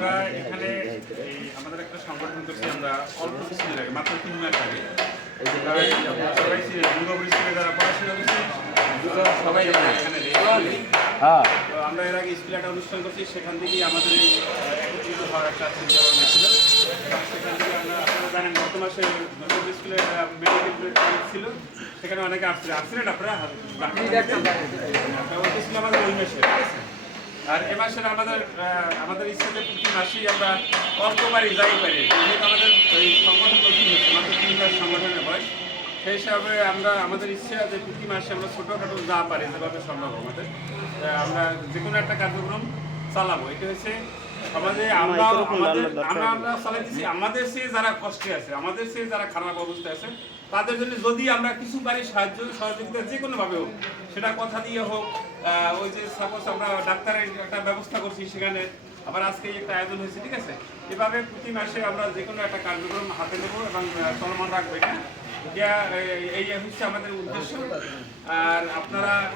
আমরা এখানে আমাদের একটা সংগঠন করছি আমরা অল্প কিছুদিন আগে মাত্র তিন মাস আগে আমরা সবাই ছিল দুর্গাপুর স্কুলে যারা পড়াশোনা করছি সবাই এখানে রেখেছি। হ্যাঁ। তো আমরা এর আগে স্কুলে একটা অনুষ্ঠান করছি সেখান থেকেই আমাদের এই একত্রিত হওয়ার একটা চিন্তা ভাবনা ছিল। সেখান থেকে আমরা আপনারা জানেন গত মাসে দুর্গাপুর স্কুলে মেডিকেল ছিল সেখানে অনেকে আসছিলেন আসছিলেন আপনারা? আপনারা ছিল আমাদের ওই মাসে? আর এ মাসের আমাদের আমাদের ইচ্ছে যে প্রতি মাসেই আমরা অল্প পারি যাই পারি। যেহেতু আমাদের ওই সংগঠন নতুন হচ্ছে মাত্র তিন মাস সংগঠনের বয়স। সেই হিসাবে আমরা আমাদের ইচ্ছে যে প্রতি মাসে আমরা ছোটোখাটো যা পারি যেভাবে সম্ভব আমাদের আমরা যে কোনো একটা কার্যক্রম চালাবো। এটা হচ্ছে সমাজে আমরা আমাদের আমরা আমরা চালাইতেছি আমাদের সে যারা কষ্টে আছে আমাদের সে যারা খারাপ অবস্থায় আছে তাদের জন্য যদি আমরা কিছু পারি সাহায্য সহযোগিতা যে কোনোভাবে হোক সেটা কথা দিয়ে হোক ওই যে সাপোজ আমরা ডাক্তারের একটা ব্যবস্থা করছি সেখানে, আবার আজকে একটা আয়োজন হয়েছে, ঠিক আছে? এভাবে প্রতি মাসে আমরা যে কোনো একটা কার্যক্রম হাতে নেব এবং চলমান রাখব, এটা? এটা এই- হচ্ছে আমাদের উদ্দেশ্য। আর আপনারা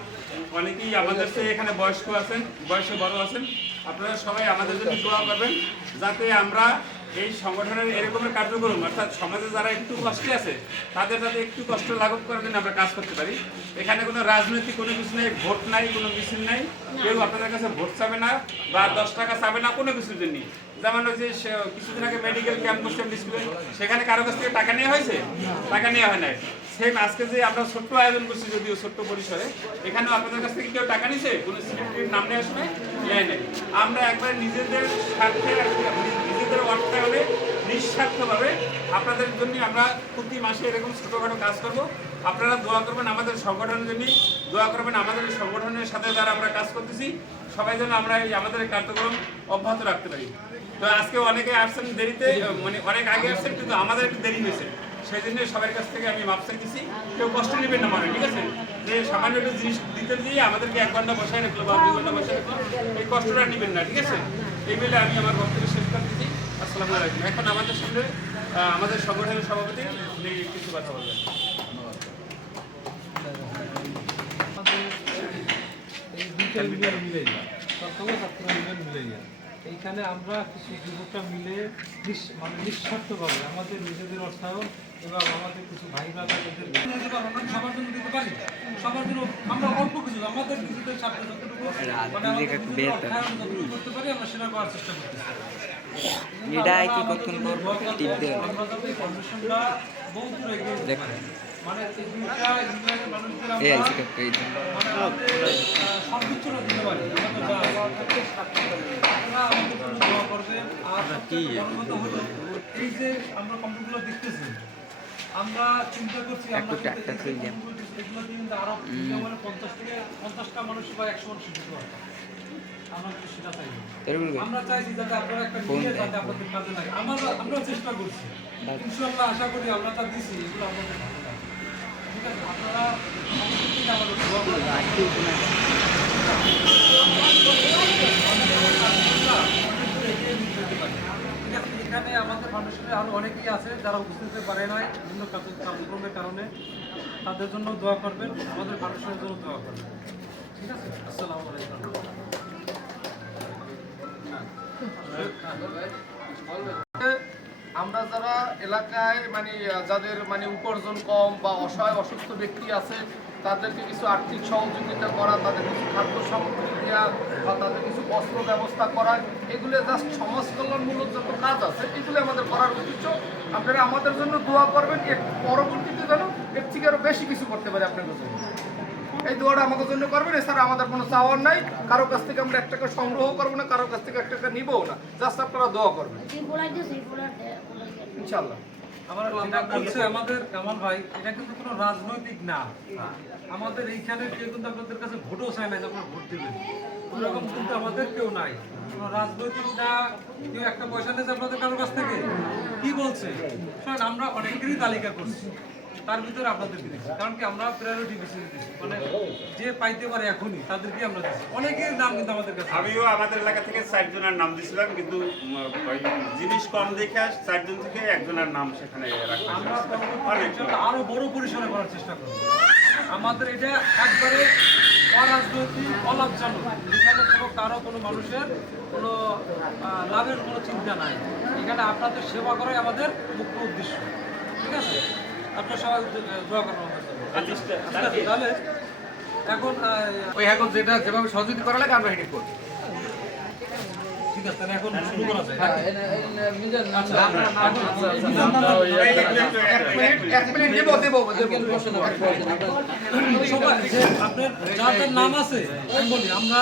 অনেকেই আমাদের চেয়ে এখানে বয়স্ক আছেন, বয়সে বড় আছেন, আপনারা সবাই আমাদের জন্য দোয়া করবেন, যাতে আমরা এই সংগঠনের এরকমের কার্যক্রম, অর্থাৎ সমাজে যারা একটু কষ্টে আছে, তাদের যাতে একটু কষ্ট লাঘব করার জন্য আমরা কাজ করতে পারি। এখানে কোনো রাজনৈতিক কোনো কিছু নেই, ভোট নাই, কোনো মিছিল নাই। কেউ আপনাদের কাছে ভোট চাবে না বা দশ টাকা চাবে না, কোনো কিছুর জন্য। যেমন যে কিছুদিন আগে মেডিকেল ক্যাম্প করছিলাম স্কুলে সেখানে কারও কাছ থেকে টাকা নেওয়া হয়েছে? টাকা নেওয়া হয় নাই। সেম আজকে যে আমরা ছোট্ট আয়োজন করছি যদিও ছোট্ট পরিসরে, এখানেও আপনাদের কাছ থেকে কেউ টাকা নিছে? কোনো সিলেক্টিভ নাম নেওয়ার সময় নেয় নাই। আমরা একবার নিজেদের স্বার্থে আর কি নিজেদের অর্থায়নে নিঃস্বার্থভাবে আপনাদের জন্য আমরা প্রতি মাসে এরকম ছোটোখাটো কাজ করব। আপনারা দোয়া করবেন আমাদের সংগঠনের জন্য দোয়া করবেন আমাদের সংগঠনের সাথে যারা আমরা কাজ করতেছি, সবাই যেন আমরা এই আমাদের কার্যক্রম অব্যাহত রাখতে পারি। তো আজকে অনেকে আসছেন দেরিতে মানে অনেক আগে আসছেন, কিন্তু আমাদের একটু দেরি হয়েছে। সেই জন্য সবার কাছ থেকে আমি মাপ চাইতেছি কেউ কষ্ট নেবেন না মানে ঠিক আছে? যে সামান্য একটু জিনিস দিতে দিয়ে আমাদেরকে এক ঘণ্টা বসায় রাখল বা দুই ঘণ্টা বসায় রাখল, এই কষ্টটা নেবেন না, ঠিক আছে? এই বলে আমি আমার বক্তব্য আসসালামু আলাইকুম। এখন আমাদের আহ, আমাদের সংগঠনের সভাপতি উনি কিছু কথা বলবেন। এইখানে আমরা কিছু যুবকরা মিলে মানে নিঃস্বার্থভাবে আমাদের নিজেদের অর্থায়ন এবং আমাদের কিছু ভাই এদের সবার জন্য দিতে পারি। সবার জন্য আমরা অল্প কিছু আমাদের স্বার্থ মানে নিজেদের যতটুকু করতে পারি আমরা সেটা করার চেষ্টা করতেছি। এটাই কি কতক্ষণ পর টিপ দেবেন আমরা এই আইসি এই আমরা কম্পিউটারগুলো দেখতেছি আমরা চিন্তা করছি আমরা একটা খুললাম। এগুলো কিন্তু আরও মিনিমাম পঞ্চাশ থেকে পঞ্চাশটা মানুষ বা একশো মানুষ শিখতে পারবে আমরা কিন্তু সেটা চাই না। আমরা চাইছি যাতে আপনারা একটা নিয়ে যাতে আপনাদের কাজে লাগে। আমরা আমরা চেষ্টা করছি। ইনশাআল্লাহ আশা করি আমরা তা দিছি এগুলো আমাদের ভালো লাগে ঠিক আছে আপনারা আমাদের দোয়া করবেন এখানে আমাদের ফাউন্ডেশনে আরও অনেকেই আছে যারা উপস্থিত পারে নাই বিভিন্ন কার্য- কার্যক্রমের কারণে। তাদের জন্য দোয়া করবেন আমাদের ফাউন্ডেশনের জন্য দোয়া করবেন। ঠিক আছে আসসালামু আলাইকুম। আমরা যারা এলাকায় মানে যাদের মানে উপার্জন কম বা অসহায় অসুস্থ ব্যক্তি আছে, তাদেরকে কিছু আর্থিক সহযোগিতা করা, তাদের কিছু খাদ্য সামগ্রী দেওয়া বা তাদের কিছু বস্ত্র ব্যবস্থা করা, এগুলো জাস্ট সমাজ কল্যাণমূলক যত কাজ আছে, এগুলো আমাদের করার উদ্দেশ্য। আপনারা আমাদের জন্য দোয়া করবেন পরবর্তীতে যেন এর থেকে আরও বেশি কিছু করতে পারে আপনাদের জন্য। এই দোয়াটা আমাদের জন্য করবেন এছাড়া আমাদের কোনো চাওয়ার নাই। কারও কাছ থেকে আমরা এক টাকা সংগ্রহ করব না কারও কাছ থেকে এক টাকা নিবও না। জাস্ট আপনারা দোয়া করবেন। ইনশাল্লাহ আমার যেটা বলছে আমাদের কামাল ভাই এটা কিন্তু কোনো রাজনৈতিক না। আমাদের এইখানে কেউ কিন্তু আপনাদের কাছে ভোটও চায় না যে আপনারা ভোট দিবেন। ওরকম কিন্তু আমাদের কেউ নাই। কোনো রাজনৈতিক না কেউ একটা পয়সা নিয়েছে আপনাদের কারোর কাছ থেকে? কি বলছে? আমরা অনেকেরই তালিকা করছি। তার ভিতরে আপনাদের দিয়েছি কারণ কি আমরা প্রায়োরিটি বেশি দিচ্ছি। মানে যে পাইতে পারে এখনই তাদেরকে আমরা দিচ্ছি। অনেকের নাম কিন্তু আমাদের কাছে আমিও আমাদের এলাকা থেকে চারজনের নাম দিয়েছিলাম কিন্তু জিনিস কম দেখে চারজন থেকে একজনের নাম সেখানে আমরা আরও বড় পরিসরে করার চেষ্টা করব। আমাদের এটা একবারে অরাজনৈতিক অলাভজনক। এখানে কোনো কারও কোনো মানুষের কোনো লাভের কোনো চিন্তা নাই। এখানে আপনাদের সেবা করাই আমাদের মুখ্য উদ্দেশ্য। ঠিক আছে? আপনার সবাই দোয়া করবেন আছে তাহলে এখন ওই এখন যেটা যেভাবে সহযোগিতা করা লাগে আমরা হেডিং করব। ঠিক আছে তাহলে এখন শুরু করা যায় এক মিনিট দেবো দেবো সবাই যে আপনার নাম আছে আমি বলি আমরা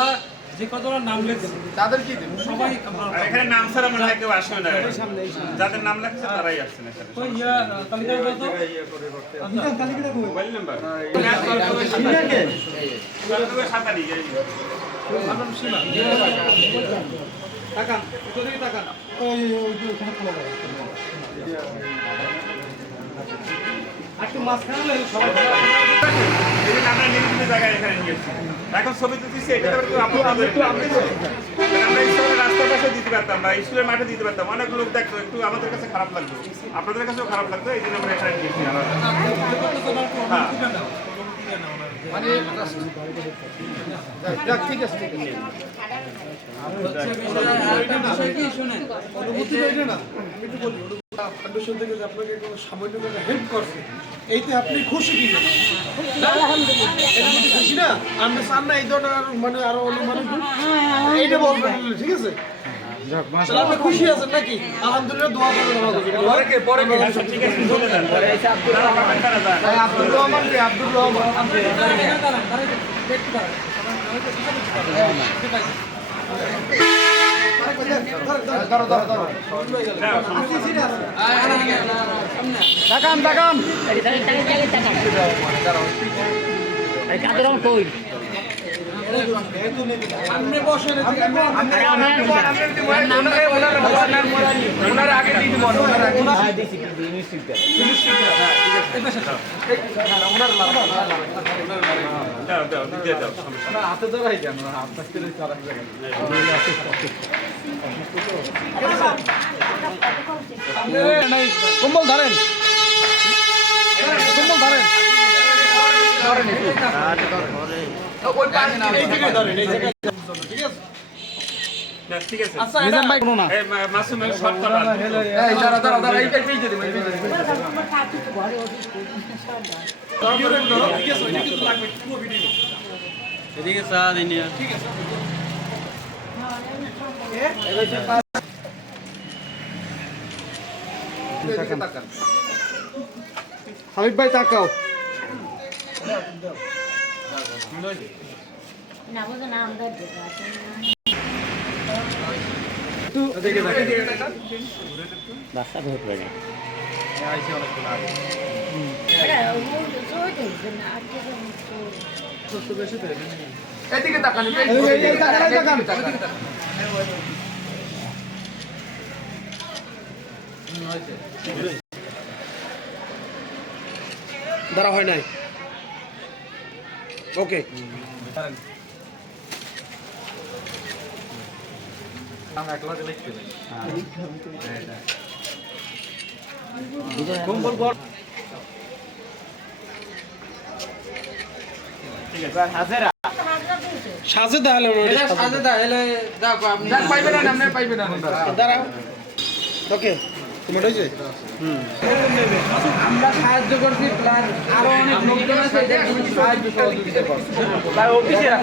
যে কতটা নাম লিখছি তাদের কি দেবো সবাই এখানে নাম ছাড়া মনে কেউ আসবে না যাদের নাম লাগছে তারাই আসছেন এখানে তো ইয়া তালিকা দাও তো মোবাইল নাম্বার সাতারি আপনার সীমা এই জন্য আমরা নির্দিষ্ট জায়গায় এখানে নিয়েছি এখন ছবি তুলতেছি এটা তো একটু আপনাদের আমরা স্কুলের রাস্তার পাশে দিতে পারতাম বা স্কুলের মাঠে দিতে পারতাম। অনেক লোক দেখতো একটু আমাদের কাছে খারাপ লাগতো আপনাদের কাছেও খারাপ লাগতো এই জন্য আমরা এখানে নিয়েছি হ্যাঁ। মানে ঠিক আছে ঠিক আছে ফাউন্ডেশন থেকে যে আপনাকে কোনো সামান্য হেল্প করছে। এইতে আপনি খুশি কি না এটা যদি খুশি না? আমরা চান না এই ধরনের আরও মানে আরও অনেক মানুষ এইটা বলবেন ঠিক আছে? আপনি খুশি আছেন নাকি? আলহামদুলিল্লাহ দোয়া করবেন আমার পরে কে পরে কে আচ্ছা, ঠিক আছে আব্দুর রহমান কে? আব্দুর রহমান। ধরো ধরো ধরো যাও, সমস্যা নেই। তাকান তাকান আগে দিয়ে দিব ওনারা আগে যাও, যাও, কম্বল ধরেন। কম্বল ধরেন। ধরেন ঠিক আছে? ঠিক আছে। আচ্ছা মিজান ভাই কোনো না। এই মা- মাসুমের শর্ট এই দাঁড়া দাঁড়া দাঁড়া এই এই দিয়ে দিবেন এই দিয়ে দিবেন ভিডিও রেকর্ড করো ঠিক আছে এটা কিন্তু লাগবে পুরো ভিডিও এদিকে তাকান হাবিব ভাই তাকাও। না বুঝো না আমরা না আর কি এদিকে তাকান তাকান, তাকান। তাকান। হয় নাই। ওকে। সাজে তাহলে যাক পাইবেন না আপনি পাইবেন না দাঁড়াও। ওকে। তোমার হয়েছে আমরা সাহায্য করছি প্লাস আরও অনেক লোকজন আছে সাহায্য সহযোগিতা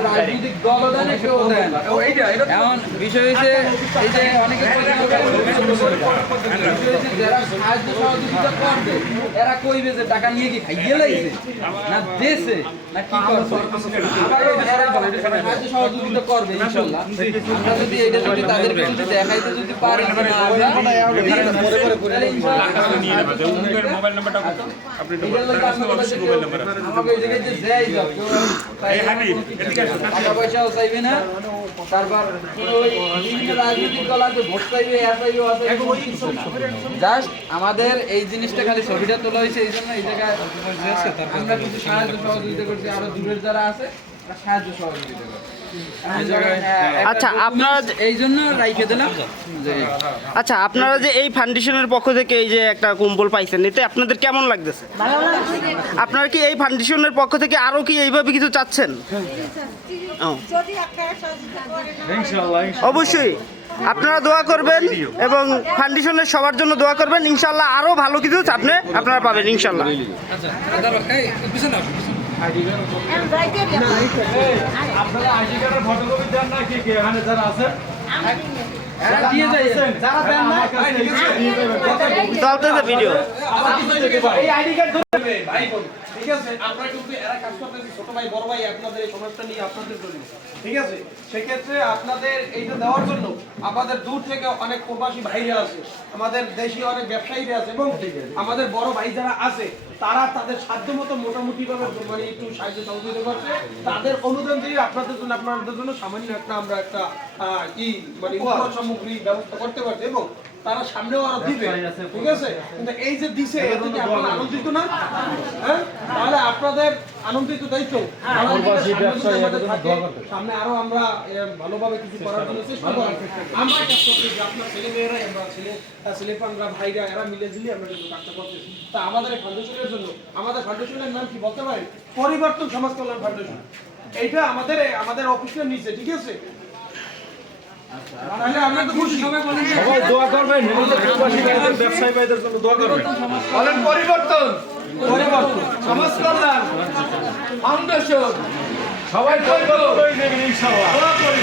রাজনৈতিক দল দেন কেউ দেন ও এইটা এটা এমন বিষয় হচ্ছে এই যে অনেকে করে, যারা সাহায্য সহযোগিতা করবে এরা কইবে যে টাকা নিয়ে কি খাইয়ে লাগছে না দেশে না কি করছে সাহায্য সহযোগিতা করবে ইনশাল্লাহ আমরা যদি এটা যদি তাদেরকে দেখাইতে যদি পারি না আমরা মোবাইল নাম্বারটা আপনি মোবাইল নাম্বার আমাকে এই জায়গায় যে দেয় এই এদিকে টাকা পয়সাও চাইবে না। তারপর রাজনৈতিক দল আছে ভোট চাইবে জাস্ট আমাদের এই জিনিসটা খালি ছবিটা তোলা হয়েছে এই জন্য এই জায়গায় আমরা কিছু সাহায্য সহযোগিতা করছি। আরও দূরের যারা আছে সাহায্য সহযোগিতা করছি। আচ্ছা আপনারা এই জন্য রাইখে দিলাম। আচ্ছা আপনারা যে এই ফাউন্ডেশনের পক্ষ থেকে এই যে একটা কম্বল পাইছেন এতে আপনাদের কেমন লাগতেছে? ভালো আপনারা কি এই ফাউন্ডেশনের পক্ষ থেকে আরও কি এইভাবে কিছু চাচ্ছেন? অবশ্যই। আপনারা দোয়া করবেন এবং ফাউন্ডেশনের সবার জন্য দোয়া করবেন। ইনশাল্লাহ আরও ভালো কিছু আপনি আপনারা পাবেন ইনশাল্লাহ আচ্ছা আপনারা আইডি কার্ডের ফটোকপি দেন না কি কি এখানে যারা আছে আমি দিই এরা দিয়ে যায় যারা দেন না চলতেছে ভিডিও এই আইডি কার্ড ধরে ভাই বোন ঠিক আছে আমরা কিন্তু এরা কাজ করতেছি ছোট ভাই বড় ভাই আপনাদের এই সমাজটা নিয়ে আপনাদের জন্য। ঠিক আছে? সেক্ষেত্রে আপনাদের এইটা দেওয়ার জন্য আমাদের দূর থেকে অনেক প্রবাসী ভাইরা আছে আমাদের দেশি অনেক ব্যবসায়ীরা আছে এবং আমাদের বড় ভাই যারা আছে তারা তাদের সাধ্য মতো মোটামুটি ভাবে মানে একটু সাহায্য সহযোগিতা করছে। তাদের অনুদান দিয়ে আপনাদের জন্য আপনাদের জন্য সামান্য একটা আমরা একটা ই মানে সামগ্রী ব্যবস্থা করতে পারছি এবং তারা সামনেও আরও দিবে ঠিক আছে? কিন্তু এই যে দিছে এতে কি আপনারা আনন্দিত না? হ্যাঁ? তাহলে আপনাদের আনন্দিত দায়িত্ব সামনে আরও আমরা ভালোভাবে কিছু করার জন্য চেষ্টা করব। আমরা কাজ করতেছি যে আপনার ছেলে মেয়েরা আমরা ছেলে আহ, ছেলেপানরা ভাইরা এরা মিলে ঝিলে আমরা কিন্তু কাজটা করতেছি। তা আমাদের ফাউন্ডেশনের জন্য আমাদের ফাউন্ডেশনের নাম কি বলতে পারেন পরিবর্তন সমাজ কল্যাণ ফাউন্ডেশন এইটা আমাদের আমাদের অফিসের নিচে ঠিক আছে তাহলে আমরা তো খুশি সবাই বলেন যে সবাই দোয়া করবেন ব্যবসায়ী ভাইদের জন্য দোয়া করবেন। বলেন পরিবর্তন। পরিবর্তন। সমাজ কল্যাণ ফাউন্ডেশন সবাই দোয়া করবেন ইনশাআল্লাহ। দোয়া করি।